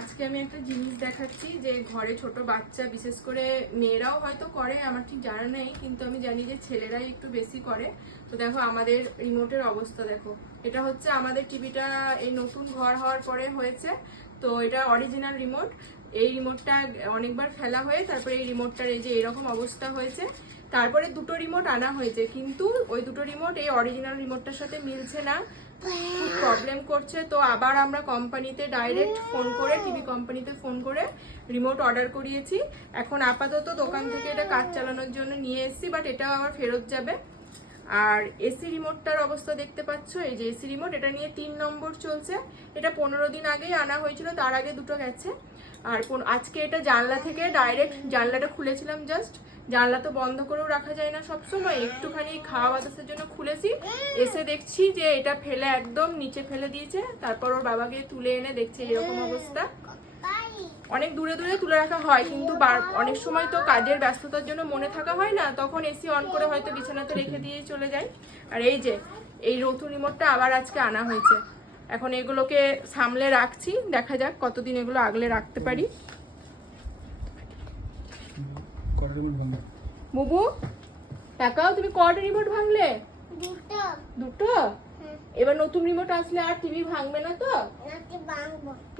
আজকে আমি একটা জিনিস দেখাচ্ছি যে ঘরে ছোট বাচ্চা বিশেষ করে মেয়েরাও হয়তো করে, আমার ঠিক জানা নেই, কিন্তু আমি জানি যে ছেলেরাই একটু বেশি করে। তো দেখো আমাদের রিমোটের অবস্থা দেখো। এটা হচ্ছে আমাদের টিভিটা এই নতুন ঘর হওয়ার পরে হয়েছে। তো এটা অরিজিনাল রিমোট। এই রিমোটটা অনেকবার ফেলা হয়ে তারপরে এই রিমোটটার এই যে এরকম অবস্থা হয়েছে। তারপরে দুটো রিমোট আনা হয়েছে, কিন্তু ওই দুটো রিমোট এই অরিজিনাল রিমোটটার সাথে মিলছে না, খুব প্রবলেম করছে। তো আবার আমরা কোম্পানিতে ডাইরেক্ট ফোন করে, টিভি কোম্পানিতে ফোন করে রিমোট অর্ডার করিয়েছি। এখন আপাতত দোকান থেকে এটা কাজ চালানোর জন্য নিয়ে এসেছি, বাট এটাও আবার ফেরত যাবে। আর এসি রিমোটটার অবস্থা দেখতে পাচ্ছ, এই যে এসি রিমোট, এটা নিয়ে 3 নম্বর চলছে। এটা 15 দিন আগেই আনা হয়েছিল, তার আগে দুটো গেছে। আর আজকে এটা জানলা থেকে ডাইরেক্ট, জানলাটা খুলেছিলাম জাস্ট, জানলা তো বন্ধ করেও রাখা যায় না সবসময়, একটুখানি খাওয়া বাতাসের জন্য খুলেছি। এসে দেখছি যে এটা ফেলে একদম নিচে ফেলে দিয়েছে। তারপর ওর বাবাকে তুলে এনে দেখছে এরকম অবস্থা। অনেক দূরে দূরে তুলে রাখা হয়, কিন্তু অনেক সময় তো কাজের ব্যস্ততার জন্য মনে থাকা হয় না, তখন এসি অন করে হয়তো বিছানাতে রেখে দিয়ে চলে যায়। আর এই যে এই নতুন রিমোটটা আবার আজকে আনা হয়েছে। এখন এগুলোকে সামলে রাখছি, দেখা যাক কতদিন এগুলো আগলে রাখতে পারি। বুবু তাকাও, তুমি কটা রিমোট ভাঙলে? দুটো। এবার নতুন রিমোট আসলে আর টিভি ভাঙবে না তো?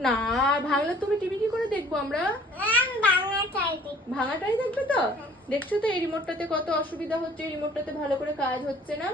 না, ভাঙলে তুমি টিভি কি করে দেখবো আমরা? ভাঙাটাই দেখবে তো? দেখছো তো এই রিমোটটাতে কত অসুবিধা হচ্ছে, এই রিমোটটাতে ভালো করে কাজ হচ্ছে না।